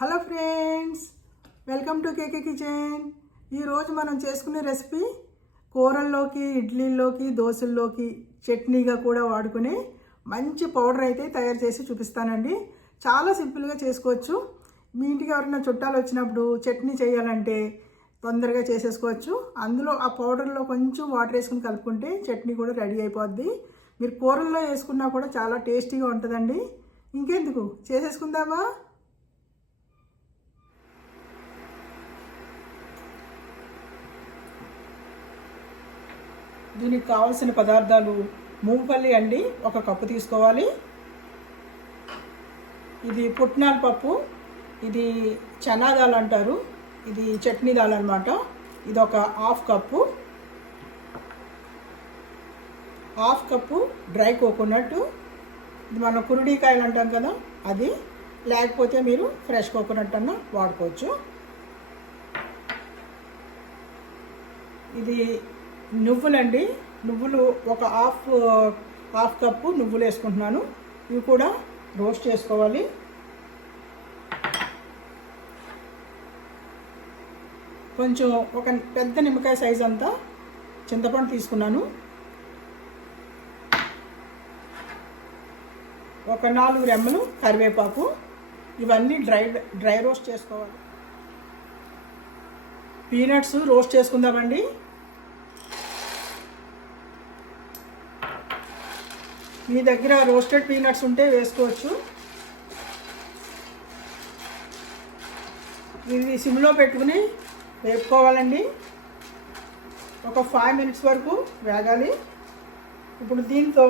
Hello friends, welcome to KK kitchen. ఈరోజు మనం చేసుకునే రెసిపీ కూరల్లోకి, ఇడ్లీల్లోకి, దోశల్లోకి చట్నీగా కూడా వాడుకునే మంచి పౌడర్ అయితే తయారు చేసి చూపిస్తానండి. చాలా సింపుల్గా చేసుకోవచ్చు. మీ ఇంటికి ఎవరైనా చుట్టాలు వచ్చినప్పుడు చట్నీ చేయాలంటే తొందరగా చేసేసుకోవచ్చు. అందులో ఆ పౌడర్లో కొంచెం వాటర్ వేసుకుని కలుపుకుంటే చట్నీ కూడా రెడీ అయిపోద్ది. మీరు కూరల్లో వేసుకున్నా కూడా చాలా టేస్టీగా ఉంటుందండి. ఇంకెందుకు, చేసేసుకుందామా? దీనికి కావాల్సిన పదార్థాలు: మూంగపల్లి అండి, 1 కప్పు తీసుకోవాలి. ఇది పుట్నాల పప్పు, ఇది చనా దాల్ అంటారు, ఇది చట్నీ దాల్ అనమాట. ఇది ఒక హాఫ్ కప్పు డ్రై కోకోనట్. ఇది మనం కురుడికాయలు అంటాం కదా, అది. లేకపోతే మీరు ఫ్రెష్ కోకోనట్ అన్న వాడుకోవచ్చు. ఇది నువ్వులండి, నువ్వులు ఒక హాఫ్ కప్పు నువ్వులు వేసుకుంటున్నాను. ఇవి కూడా రోస్ట్ చేసుకోవాలి. కొంచెం ఒక పెద్ద నిమ్మకాయ సైజ్ అంతా చింతపండు తీసుకున్నాను. ఒక 4 రెమ్మలు కరివేపాకు. ఇవన్నీ డ్రై రోస్ట్ చేసుకోవాలి. పీనట్స్ రోస్ట్ చేసుకుందామండి. మీ దగ్గర రోస్టెడ్ పీనట్స్ ఉంటే వేసుకోవచ్చు. ఇది సిమ్లో పెట్టుకుని వేపుకోవాలండి. ఒక 5 మినిట్స్ వరకు వేగాలి. ఇప్పుడు దీంతో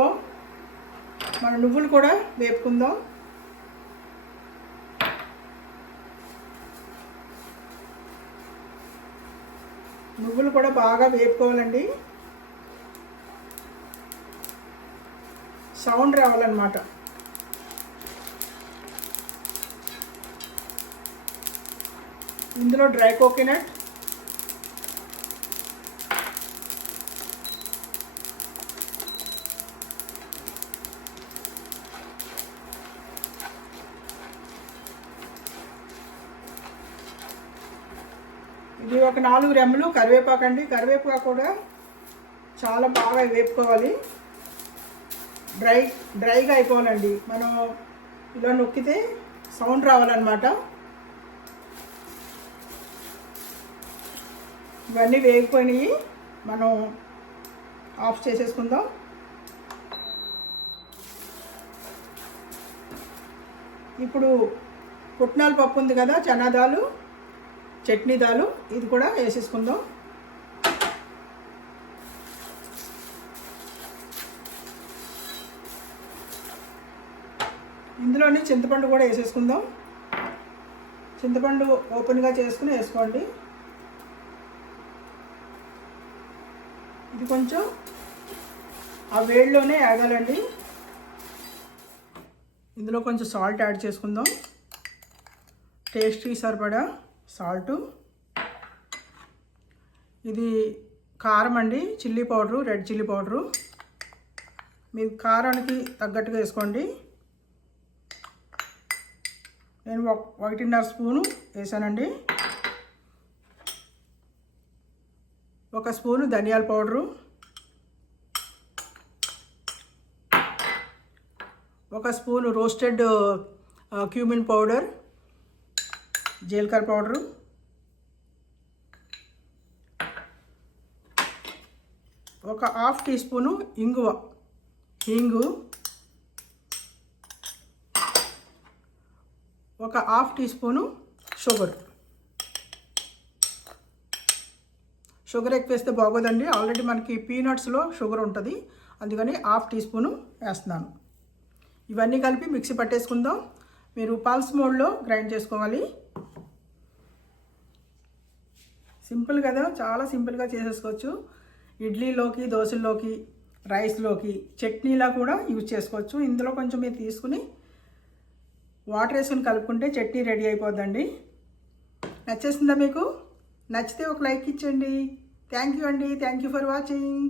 మన నువ్వులు కూడా వేపుకుందాం. నువ్వులు కూడా బాగా వేపుకోవాలండి. సౌండ్ రావాలన్నమాట. ఇందులో డ్రై కోకోనట్, ఇది ఒక 4 రెమ్మలు కరివేపాకు అండి. కరివేపాకు కూడా చాలా బాగా వేపుకోవాలి. డ్రైగా అయిపోవాలండి. మనం ఇలా నొక్కితే సౌండ్ రావాలన్నమాట. ఇవన్నీ వేగిపోయినాయి. మనం ఆఫ్ చేసేసుకుందాం. ఇప్పుడు పుట్నాల పప్పు ఉంది కదా, చనా దాలు, చట్నీ దాలు, ఇది కూడా వేసేసుకుందాం. ఇందులోనే చింతపండు కూడా వేసేసుకుందాం. చింతపండు ఓపెన్గా చేసుకుని వేసుకోండి. ఇది కొంచెం ఆ వేడిలోనే ఆగాలండి. ఇందులో కొంచెం సాల్ట్ యాడ్ చేసుకుందాం. టేస్ట్కి సరిపడా సాల్టు. ఇది కారం అండి, chilli powder, red chilli powder. మీరు కారానికి తగ్గట్టుగా వేసుకోండి. నేను 1.5 స్పూను వేసానండి. 1 స్పూను ధనియాల powder, 1 spoon roasted cumin powder, జీలకర్ర పౌడరు, 1/2 టీ స్పూను హింగు, 1/2 టీ స్పూను షుగర్ ఎక్కువ వేస్తే బాగోదండి. ఆల్రెడీ మనకి పీనట్స్లో షుగర్ ఉంటుంది, అందుకని 1/2 టీ స్పూను వేస్తున్నాను. ఇవన్నీ కలిపి మిక్సీ పట్టేసుకుందాం. మీరు పల్స్ మోడ్లో గ్రైండ్ చేసుకోవాలి. సింపుల్ కదా, చాలా సింపుల్గా చేసేసుకోవచ్చు. ఇడ్లీలోకి, దోశల్లోకి, రైస్లోకి, చట్నీలా కూడా యూజ్ చేసుకోవచ్చు. ఇందులో కొంచెం మీరు తీసుకుని వాటర్ వేసుకుని కలుపుకుంటే చట్నీ రెడీ అయిపోద్దండి. నచ్చేస్తుందా మీకు? నచ్చితే ఒక లైక్ ఇచ్చండి. థ్యాంక్ యూ అండి. Thank you for watching.